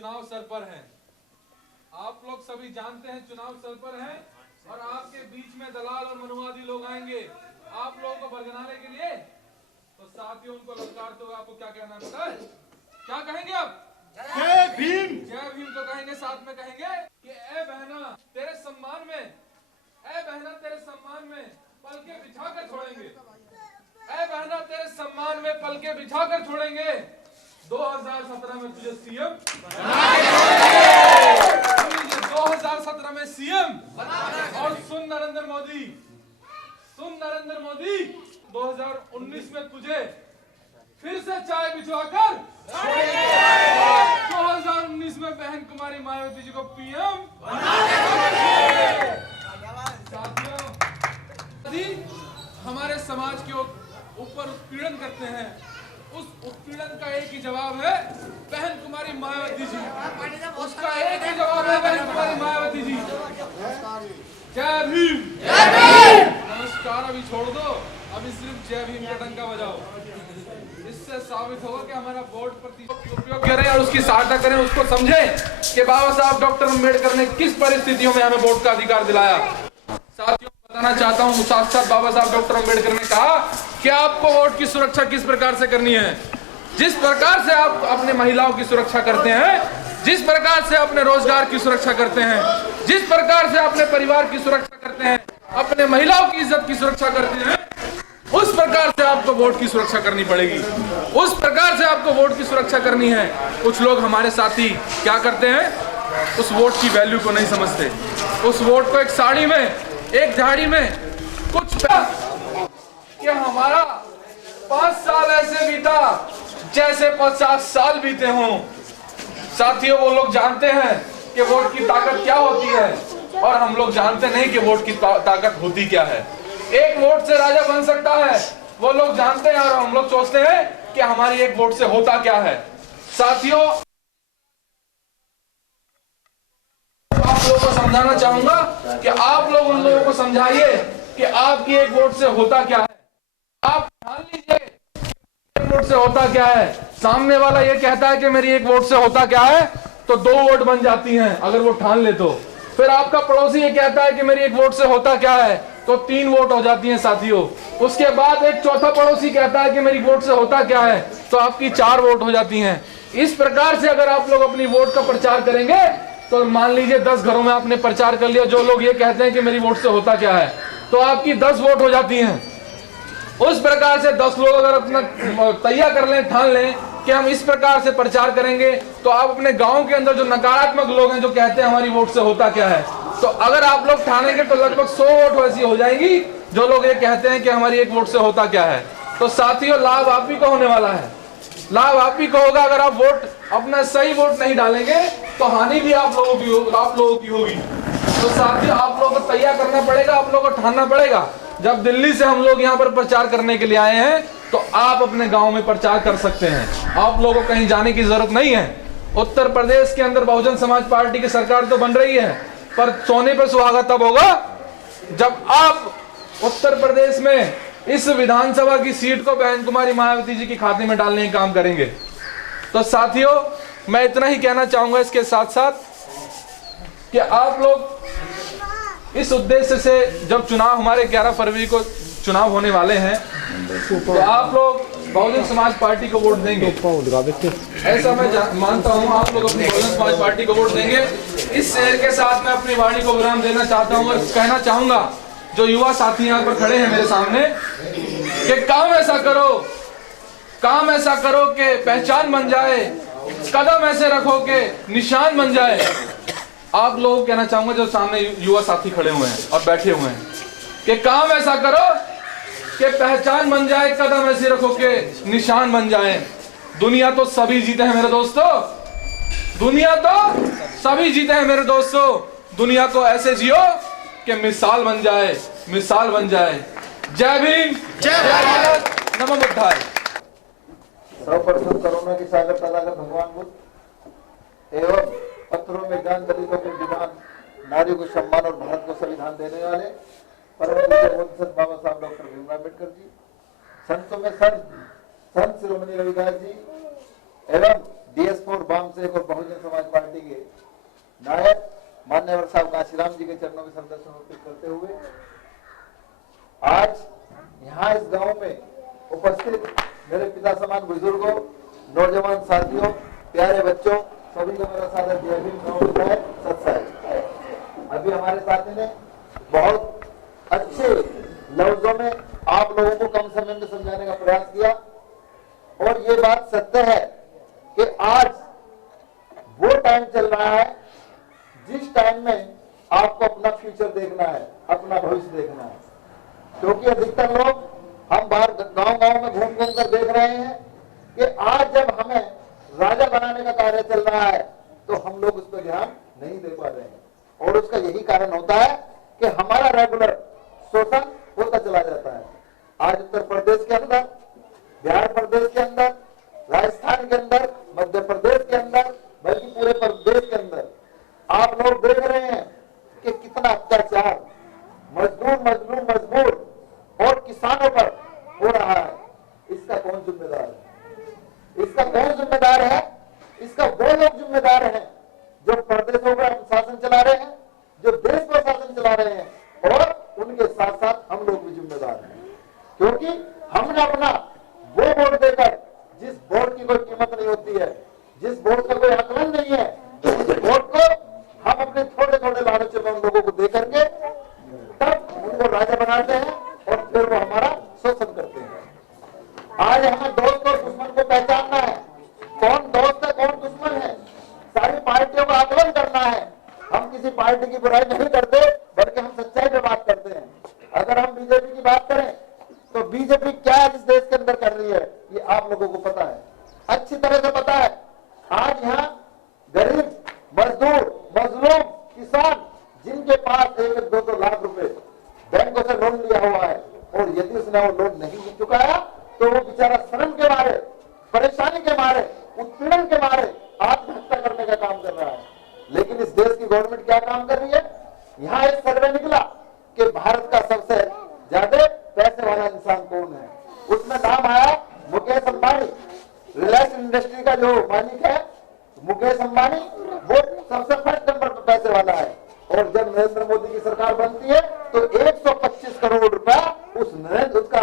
चुनाव सर पर है। आप लोग सभी जानते हैं चुनाव सर पर है और आपके बीच में दलाल और मनुवादी लोग आएंगे आप लोगों को बरगलाने के लिए। तो साथियों उनको ललकारते हुए आपको क्या कहना है, क्या कहेंगे आप? जय भीम। जय भीम तो कहेंगे, साथ में कहेंगे कि ए बहना तेरे सम्मान में, ए बहना तेरे सम्मान में पलके बिछाकर छोड़ेंगे, ए बहना तेरे सम्मान में पलके बिछाकर छोड़ेंगे। 2017 में तुझे सीएम 2017 में सीएम और सुन नरेंद्र मोदी, सुन नरेंद्र मोदी 2019 में तुझे फिर से चाय बिछवाकर 2019 में बहन कुमारी मायावती जी को पीएम साथियों हमारे समाज के ऊपर उत्पीड़न करते हैं, उस उत्पीड़न का एक ही जवाब है बहन कुमारी मायावती जी, उसका एक ही जवाब है बहन कुमारी मायावती जी। जय भीम। नमस्कार अभी छोड़ दो, अभी सिर्फ जय भीम का डंका बजाओ। इससे साबित होगा कि हमारा वोट प्रति उपयोग करें और उसकी सहायता करें, उसको समझें कि बाबा साहब डॉक्टर अम्बेडकर ने किस परिस्थितियों में हमें वोट का अधिकार दिलाया। साथियों बताना चाहता हूं साक्षात बाबा साहब डॉक्टर अम्बेडकर ने कहा कि आपको वोट की सुरक्षा किस प्रकार से करनी है। जिस प्रकार से आप अपने महिलाओं की सुरक्षा करते हैं, जिस प्रकार से अपने रोजगार की सुरक्षा करते हैं, जिस प्रकार से अपने परिवार की सुरक्षा करते हैं, अपने महिलाओं की इज्जत की सुरक्षा करते हैं, उस प्रकार से आपको वोट की सुरक्षा करनी पड़ेगी, उस प्रकार से आपको वोट की सुरक्षा करनी है। कुछ लोग हमारे साथी क्या करते हैं, उस वोट की वैल्यू को नहीं समझते, उस वोट को एक साड़ी में एक झाड़ी में कुछ कि हमारा 5 साल ऐसे बीता जैसे 50 साल बीते हों। साथियों वो लोग जानते हैं कि वोट की ताकत क्या होती है और हम लोग जानते नहीं कि वोट की ताकत होती क्या है। एक वोट से राजा बन सकता है वो लोग जानते हैं और हम लोग सोचते हैं कि हमारी एक वोट से होता क्या है। साथियों आप लोगों को समझाना चाहूंगा कि आप लोग उन लोगों को समझाइए कि आपकी एक वोट से होता क्या है। आप ठान लीजिए एक वोट से होता क्या है। सामने वाला ये कहता है कि मेरी एक वोट से होता क्या है, तो 2 वोट बन जाती हैं अगर वो ठान ले तो। फिर आपका पड़ोसी ये कहता है कि मेरी एक वोट से होता क्या है, तो 3 वोट हो जाती हैं साथियों। उसके बाद एक चौथा पड़ोसी कहता है कि मेरी वोट से होता क्या है, तो आपकी 4 वोट हो जाती हैं। इस प्रकार से अगर आप लोग अपनी वोट का प्रचार करेंगे तो मान लीजिए 10 घरों में आपने प्रचार कर लिया, जो लोग ये कहते हैं कि मेरी वोट से होता क्या है, तो आपकी 10 वोट हो जाती हैं। उस प्रकार से 10 लोग अगर अपना तैयार कर लें, ठान लें कि हम इस प्रकार से प्रचार करेंगे, तो आप अपने गांव के अंदर जो नकारात्मक लोग हैं जो कहते हैं हमारी वोट से होता क्या है, तो अगर आप लोग ठानेंगे तो लगभग 100 वोट वैसी हो जाएंगी जो लोग ये कहते हैं कि हमारी एक वोट से होता क्या है। तो साथियों लाभ आप ही को होने वाला है, लाभ आप ही को होगा। अगर आप वोट अपना सही वोट नहीं डालेंगे तो हानि भी आप लोगों की होगी। तो साथियों आप लोगों को तैयार करना पड़ेगा, आप लोगों को ठानना पड़ेगा। जब दिल्ली से हम लोग यहाँ पर प्रचार करने के लिए आए हैं तो आप अपने गांव में प्रचार कर सकते हैं, आप लोगों को कहीं जाने की जरूरत नहीं है। उत्तर प्रदेश के अंदर बहुजन समाज पार्टी की सरकार तो बन रही है, पर सोने पर सुहागा तब होगा जब आप उत्तर प्रदेश में इस विधानसभा की सीट को बहन कुमारी मायावती जी के खाते में डालने का काम करेंगे। तो साथियों मैं इतना ही कहना चाहूंगा इसके साथ साथ कि आप लोग इस उद्देश्य से जब चुनाव हमारे 11 फरवरी को चुनाव होने वाले हैं तो आप लोग बहुजन समाज पार्टी को वोट देंगे, ऐसा मैं मानता हूं। आप लोग अपनी बहुजन समाज पार्टी को वोट देंगे। इस शेर के साथ मैं अपनी वाणी को विराम देना चाहता हूं और कहना चाहूंगा जो युवा साथी यहाँ पर खड़े हैं मेरे सामने कि काम ऐसा करो, काम ऐसा करो कि पहचान बन जाए, कदम ऐसे रखो कि निशान बन जाए। आप लोगों को कहना चाहूंगा जो सामने युवा साथी खड़े हुए हैं और बैठे हुए हैं कि काम ऐसा करो कि पहचान बन जाए, कदम ऐसे रखो कि निशान बन जाए। दुनिया तो सभी जीते हैं मेरे दोस्तों, दुनिया तो सभी जीते हैं मेरे दोस्तों। दुनिया को ऐसे जियो कि मिसाल बन जाए, मिसाल बन जाए। जय भीम, जय भारत, नमो बुद्धाय। 100% कोरोना की सागर तथागत भगवान बुद्ध एवं पत्रों में ज्ञान दलितों के विधान, नारियों को सम्मान और भारत को संविधान देने वाले परम पूज्य बाबा साहब डॉक्टर भीमराव अम्बेडकर जी, संतों में संत श्रोमणी रविदास जी एवं DS4 वामसेक और बहुजन समाज पार्टी के नायक मान्यवर साहब काशीराम जी के चरणों में श्रद्धा समर्पित करते हुए आज यहाँ इस गांव में उपस्थित मेरे पिता समान बुजुर्गों, नौजवान साथियों, प्यारे बच्चों, सभी को मेरा सादर जय भीम, नमो सत्साई। अभी हमारे साथी ने बहुत अच्छे लफ्जों में आप लोगों को कम समय में समझाने का प्रयास किया और ये बात सत्य है कि आज वो टाइम चल रहा है जिस टाइम में आपको अपना फ्यूचर देखना है, अपना भविष्य देखना है, क्योंकि अधिकतर लोग हम बाहर गांव-गांव में घूम-घूम कर देख रहे हैं कि आज जब हमें राजा बनाने का कार्य चल रहा है तो हम लोग उस पर ध्यान नहीं दे पा रहे हैं और उसका यही कारण होता है कि हमारा रेगुलर शोषण होता चला जाता है। आज उत्तर प्रदेश के अंदर, बिहार प्रदेश के अंदर, राजस्थान के अंदर, मध्य प्रदेश के अंदर, बल्कि पूरे प्रदेश के अंदर आप लोग देख रहे हैं कि कितना अत्याचार मजदूर और किसानों पर हो रहा है। इसका कौन जिम्मेदार है? इसका कौन जिम्मेदार है? इसका वो लोग जिम्मेदार हैं जो प्रदेशों पर शासन चला रहे हैं, जो देश पर शासन चला रहे हैं और उनके साथ साथ हम लोग भी जिम्मेदार हैं, क्योंकि हमने अपना वो वोट देकर, जिस वोट की कोई कीमत नहीं होती है, जिस वोट का कोई आकलन नहीं है, उस वोट को हम अपने थोड़े थोड़े लालच में उन लोगों को दे करके तब उनको राजा बनाते हैं और फिर वो हमारा शोषण करते हैं। आज हमें दोस्त और दुश्मन को पहचानना है, कौन दोस्त है कौन दुश्मन है, सारी पार्टियों का आकलन करना है। हम किसी पार्टी की बुराई नहीं करते बल्कि हम सच्चाई पे बात करते हैं। अगर हम बीजेपी की बात करें तो बीजेपी क्या इस देश के अंदर कर रही है ये आप लोगों को पता है, अच्छी तरह से पता है। आज यहाँ गरीब, मजदूर, मजलूम, किसान जिनके पास 1-2 लाख रुपए बैंकों से लोन लिया हुआ है और यदि उसने वो लोन नहीं चुकाया तो वो बेचारा श्रम के मारे, परेशानी के मारे, उत्पीड़न के मारे आत्महत्या करने का काम कर रहा है। लेकिन इस देश की गवर्नमेंट क्या काम कर रही है? यहाँ एक सर्वे निकला कि भारत का सबसे ज्यादा पैसे वाला इंसान कौन है, उसमें नाम आया मुकेश अंबानी। रिलायंस इंडस्ट्री का जो मालिक है मुकेश अंबानी, वो सबसे फर्स्ट नंबर पर पैसे वाला है। और जब नरेंद्र मोदी की सरकार बनती है तो 125 करोड़ रुपया उसका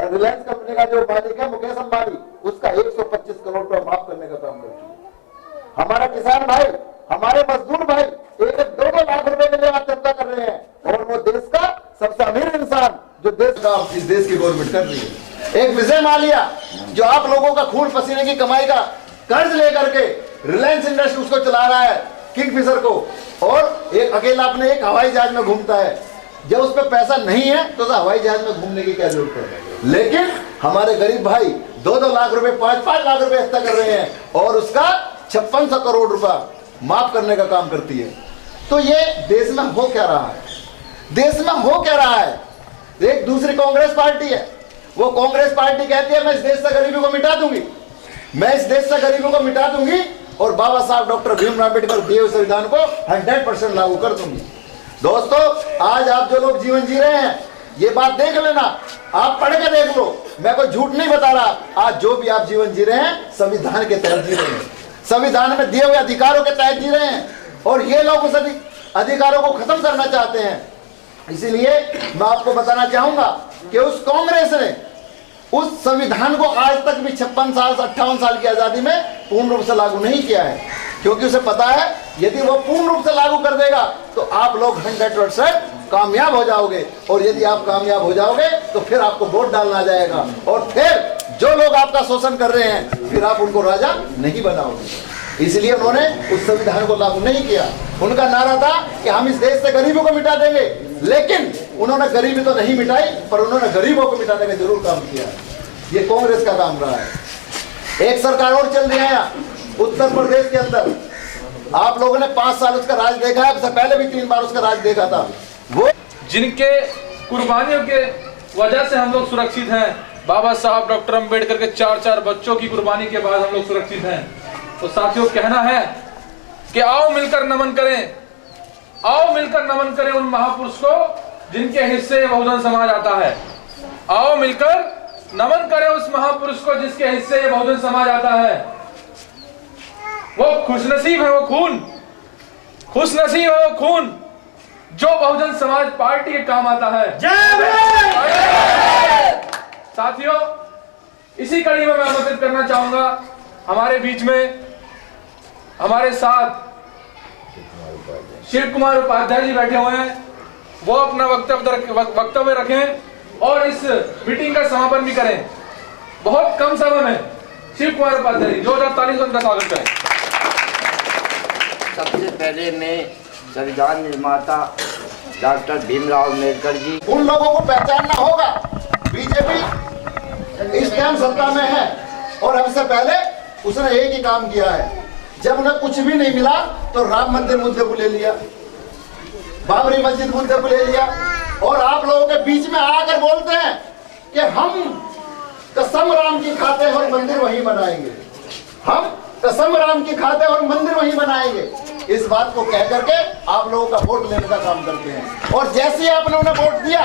रिलायंस कंपनी का जो मालिक है मुकेश अंबानी, उसका 125 करोड़ रुपया माफ करने का काम करती है। हमारा किसान भाई, हमारे मजदूर भाई 1-2 लाख रुपए के लिए आत्महत्या कर रहे हैं और वो देश का सबसे अमीर इंसान जो देश का इस देश की गवर्नमेंट कर रही है। एक विजय माल्या जो आप लोगों का खून पसीने की कमाई का कर्ज लेकर के रिलायंस इंडस्ट्री उसको चला रहा है, किंगफिशर को, और एक अकेला अपने एक हवाई जहाज में घूमता है। जब उस पर पैसा नहीं है तो हवाई जहाज में घूमने की क्या जरूरत है? लेकिन हमारे गरीब भाई 2-2 लाख रुपए, 5-5 लाख रुपए हत्या कर रहे हैं और उसका 5600 करोड़ रुपया माफ करने का काम करती है। तो ये देश में हो क्या रहा है? देश में हो क्या रहा है? एक दूसरी कांग्रेस पार्टी है, वो कांग्रेस पार्टी कहती है मैं इस देश से गरीबी को मिटा दूंगी, मैं इस देश से गरीबी को मिटा दूंगी और बाबा साहब डॉक्टर भीमराव अम्बेडकर दिए हुए संविधान को 100% लागू कर दूंगी। दोस्तों, आज आप जो लोग जीवन जी रहे हैं ये बात देख लेना, आप पढ़ के देख लो, मैं कोई झूठ नहीं बता रहा। आज जो भी आप जीवन जी रहे हैं संविधान के तहत जी रहे हैं, संविधान में दिए हुए अधिकारों के तहत जी रहे हैं और ये लोग उस अधिकारों को खत्म करना चाहते हैं। इसीलिए मैं आपको बताना चाहूंगा कि उस कांग्रेस ने उस संविधान को आज तक भी 56 साल से 58 साल की आजादी में पूर्ण रूप से लागू नहीं किया है, क्योंकि उसे पता है यदि वो पूर्ण रूप से लागू कर देगा तो आप लोग 100% कामयाब हो जाओगे और यदि आप कामयाब हो जाओगे तो फिर आपको वोट डालना जाएगा और फिर जो लोग आपका शोषण कर रहे हैं फिर आप उनको राजा नहीं बनाओगे। इसलिए उन्होंने उस संविधान को लागू नहीं किया। उनका नारा था कि हम इस देश से गरीबों को मिटा देंगे, लेकिन उन्होंने गरीबी तो नहीं मिटाई पर उन्होंने गरीबों को मिटाने का जरूर काम किया। ये कांग्रेस का काम रहा है। एक सरकार और चल रही है यहाँ उत्तर प्रदेश के अंदर, आप लोगों ने 5 साल उसका राज देखा है, इससे पहले भी 3 बार उसका राज देखा था। वो जिनके कुर्बानियों के वजह से हम लोग सुरक्षित हैं, बाबा साहब डॉक्टर अंबेडकर के 4 बच्चों की कुर्बानी के बाद हम लोग सुरक्षित हैं। तो साथियों, कहना है कि आओ मिलकर नमन करें, आओ मिलकर नमन करें उन महापुरुष को जिनके हिस्से बहुजन समाज आता है। आओ मिलकर नमन करें उस महापुरुष को जिसके हिस्से ये बहुजन समाज आता है। वो खुशनसीब है, वो खून, खुशनसीब है वो खून जो बहुजन समाज पार्टी के काम आता है। साथियों, इसी कड़ी में मैं आमंत्रित करना चाहूंगा, हमारे बीच में हमारे साथ शिव कुमार उपाध्याय जी बैठे हुए हैं, वो अपना वक्तव्य रखें और इस मीटिंग का समापन भी करें बहुत कम समय में। शिव कुमार उपाध्याय जी, 2040 में उनका स्वागत करें। सबसे पहले मैं संविधान निर्माता डॉक्टर भीमराव अम्बेडकर जी, उन लोगों को पहचानना होगा। बीजेपी इस टाइम सत्ता में है और हमसे पहले उसने एक ही काम किया है। जब उन्हें कुछ भी नहीं मिला तो राम मंदिर मुद्दे को ले लिया, बाबरी मस्जिद मुद्दे को ले लिया, और आप लोगों के बीच में आकर बोलते हैं कि हम कसम राम की खाते हैं और मंदिर वहीं बनाएंगे, हम कसम राम की खाते हैं और मंदिर वहीं बनाएंगे। इस बात को कह करके आप लोगों का वोट लेने का काम करते हैं, और जैसे ही आपने उन्हें वोट दिया,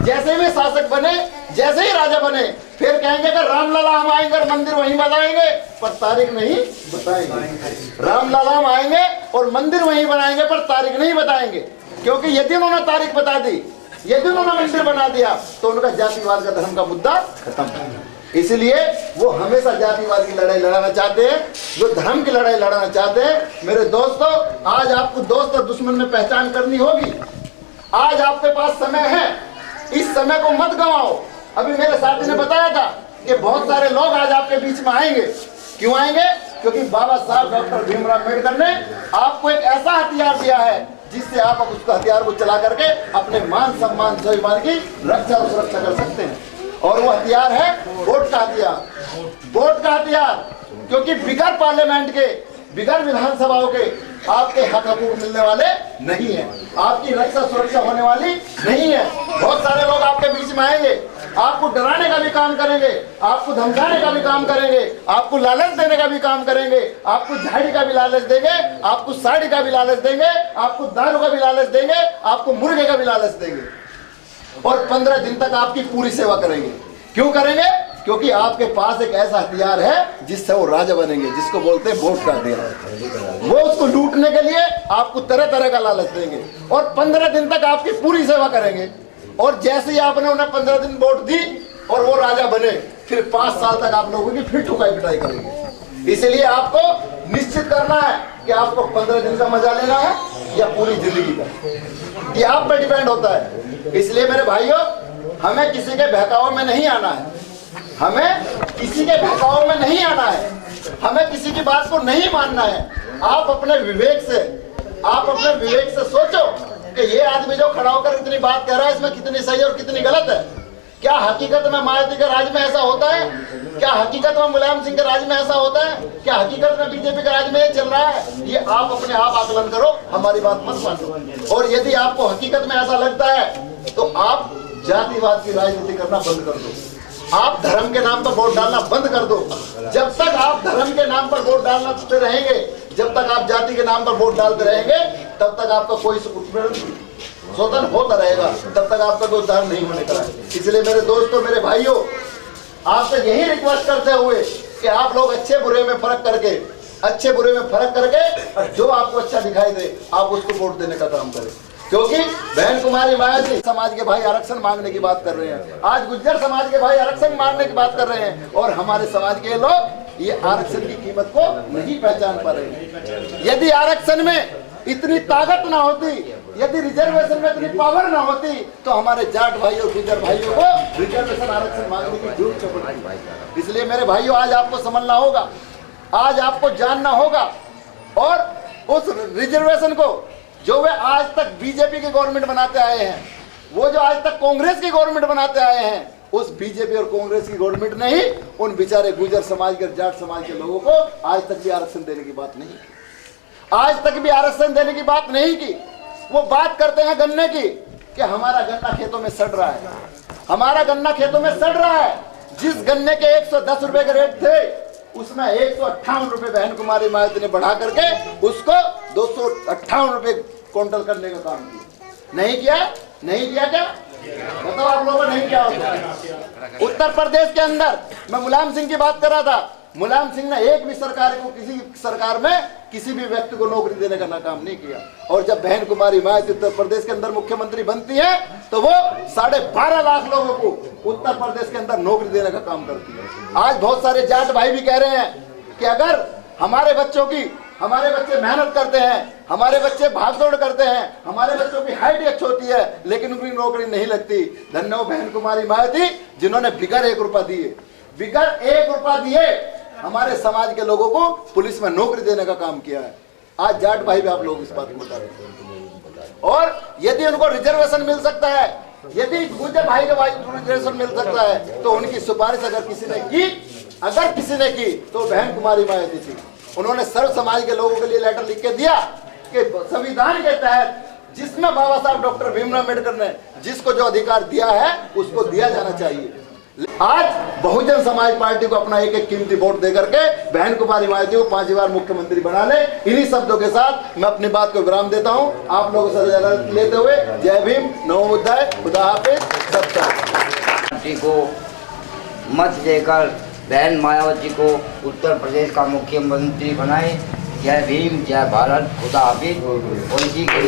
जैसे भी शासक बने, जैसे ही राजा बने, फिर कहेंगे कि रामलला हम आएंगे और मंदिर वहीं बनाएंगे, पर तारीख नहीं बताएंगे। रामलला हम आएंगे और मंदिर वहीं बनाएंगे, पर तारीख नहीं बताएंगे, क्योंकि यदि उन्होंने तारीख बता दी, यदि उन्होंने मंदिर बना दिया, तो उनका जातिवाद का धर्म का मुद्दा खत्म है। इसलिए वो हमेशा जातिवाद की लड़ाई लड़ाना चाहते हैं, जो धर्म की लड़ाई लड़ाना चाहते हैं। मेरे दोस्तों, आज आपको दोस्त और दुश्मन में पहचान करनी होगी। आज आपके पास समय है, इस समय को मत गंवाओ। अभी मेरे साथी ने बताया था कि बहुत सारे लोग आज आपके बीच में आएंगे। क्यों आएंगे? क्योंकि बाबा साहब डॉक्टर भीमराव अम्बेडकर ने आपको एक ऐसा हथियार दिया है जिससे आप उसको हथियार को चला करके अपने मान सम्मान स्वाभिमान की रक्षा और सुरक्षा कर सकते हैं, और वो हथियार है वोट का हथियार। वोट का हथियार, क्योंकि बिगैर पार्लियामेंट के, बिगैर विधानसभाओं के आपके हक हकूक मिलने वाले नहीं है, आपकी रक्षा सुरक्षा होने वाली नहीं है। बहुत सारे लोग आपके बीच में आएंगे, आपको डराने का भी काम करेंगे, आपको धमकाने का भी काम करेंगे, आपको लालच देने का भी काम करेंगे, आपको झाड़ी का भी लालच देंगे, आपको साड़ी का भी लालच देंगे, आपको दारू का भी लालच देंगे, आपको मुर्गे का भी लालच देंगे, और 15 दिन तक आपकी पूरी सेवा करेंगे। क्यों करेंगे? क्योंकि आपके पास एक ऐसा हथियार है जिससे वो राजा बनेंगे, जिसको बोलते हैं वोट का हथियार। वो उसको लूटने के लिए आपको तरह तरह का लालच देंगे, और 15 दिन तक आपकी पूरी सेवा करेंगे, और जैसे ही आपने उन्हें 15 दिन वोट दी और वो राजा बने, फिर 5 साल तक आप लोगों की फिर ठुकाई पिटाई करेंगे। इसलिए आपको निश्चित करना है कि आपको 15 दिन का मजा लेना है या पूरी जिंदगी का, ये आप पर डिपेंड होता है। इसलिए मेरे भाइयों, हमें किसी के बहकावे में नहीं आना है, हमें किसी के बहकावे में नहीं आना है, हमें किसी की बात को नहीं मानना है। आप अपने विवेक से सोचो कि ये आदमी जो खड़ा होकर इतनी बात कह रहा है, इसमें कितनी सही और कितनी गलत है। क्या हकीकत में मायावती के राज में ऐसा होता है? क्या हकीकत में मुलायम सिंह के राज में ऐसा होता है? क्या हकीकत में बीजेपी के राज में ये चल रहा है? ये आप अपने आप आकलन करो, हमारी बात मत मानो। और यदि आपको हकीकत में ऐसा लगता है तो आप जातिवाद की राजनीति करना बंद कर दो, आप धर्म के नाम पर वोट डालना बंद कर दो। जब तक आप धर्म के नाम पर वोट डालते रहेंगे, जब तक आप जाति के नाम पर वोट डालते रहेंगे, तब तक आपका कोई शोधन होता रहेगा, तब तक आपका कोई उद्धार नहीं होने का है। इसलिए मेरे दोस्तों, मेरे भाइयों, आपसे यही रिक्वेस्ट करते हुए कि आप लोग अच्छे बुरे में फर्क करके और जो आपको अच्छा दिखाई दे आप उसको वोट देने का काम करें। क्योंकि बहन कुमारी मायावती समाज के भाई आरक्षण मांगने की बात कर रहे हैं, आज गुज्जर समाज के भाई आरक्षण मांगने की बात कर रहे हैं, और हमारे समाज के लोग ये आरक्षण की कीमत को नहीं पहचान पा रहे। यदि आरक्षण में इतनी ताकत ना होती, यदि रिजर्वेशन में इतनी पावर ना होती, तो हमारे जाट भाई और गुज्जर भाइयों को रिजर्वेशन आरक्षण मांगने की जरूरत पड़ती। इसलिए मेरे भाइयों, आज आपको समझना होगा, आज आपको जानना होगा, और उस रिजर्वेशन को जो वे आज तक बीजेपी की गवर्नमेंट बनाते आए हैं, वो जो आज तक कांग्रेस की गवर्नमेंट बनाते आए हैं, उस बीजेपी और कांग्रेस की गवर्नमेंट ने ही उन बेचारे गुजर समाज के, जाट समाज के लोगों को आज तक भी आरक्षण देने की बात नहीं की, आज तक भी आरक्षण देने की बात नहीं की। वो बात करते हैं गन्ने की कि हमारा गन्ना खेतों में सड़ रहा है, हमारा गन्ना खेतों में सड़ रहा है। जिस गन्ने के 110 रुपए के रेट थे, उसमें 158 रुपए बहन कुमारी मायावती ने बढ़ा करके उसको 258 रुपए क्विंटल करने का काम किया। नहीं किया क्या? बताओ आप लोगों ने नहीं किया होगा। उत्तर प्रदेश के अंदर मैं मुलायम सिंह की बात कर रहा था, मुलायम सिंह ने एक भी सरकार को, किसी सरकार में किसी भी व्यक्ति को नौकरी देने का काम नहीं किया। और जब बहन कुमारी मायावती उत्तर प्रदेश के अंदर मुख्यमंत्री बनती है तो वो 12.5 लाख लोगों को उत्तर प्रदेश के अंदर नौकरी देने का काम करती है। आज बहुत सारे जाट भाई भी कह रहे हैं कि अगर हमारे बच्चे मेहनत करते हैं, हमारे बच्चे भागदौड़ करते हैं, हमारे बच्चों की हाइट अच्छी होती है, लेकिन उनकी नौकरी नहीं लगती। धन्य हो बहन कुमारी मायावती जिन्होंने बिगर 1 रुपया दिए हमारे समाज के लोगों को पुलिस में नौकरी देने का काम किया है। आज जाट भाई भी आप लोग इस बात को बता रहे हैं। और यदि उनको रिजर्वेशन मिल सकता है, यदि गुर्जर भाई को रिजर्वेशन मिल सकता है, तो उनकी सिफारिश अगर किसी ने की तो बहन कुमारी मायावती थी। उन्होंने सर्व समाज के लोगों के लिए लेटर लिख के दिया कि संविधान के तहत जिसमें बाबा साहब डॉक्टर भीमराव अम्बेडकर ने जिसको जो अधिकार दिया है उसको दिया जाना चाहिए। आज बहुजन समाज पार्टी को अपना एक कीमती वोट देकर के बहन कुमारी मायावती को 5 बार मुख्यमंत्री बना ले। इन्हीं शब्दों के साथ मैं अपनी बात को विराम देता हूं। आप लोगों से इजाजत लेते हुए जय भीम, नमो बुद्धाय, खुदा हाफिज, सबका को मत देकर बहन मायावती को उत्तर प्रदेश का मुख्यमंत्री बनाए। जय भीम, जय भारत, खुदा हाफिज। और इसी के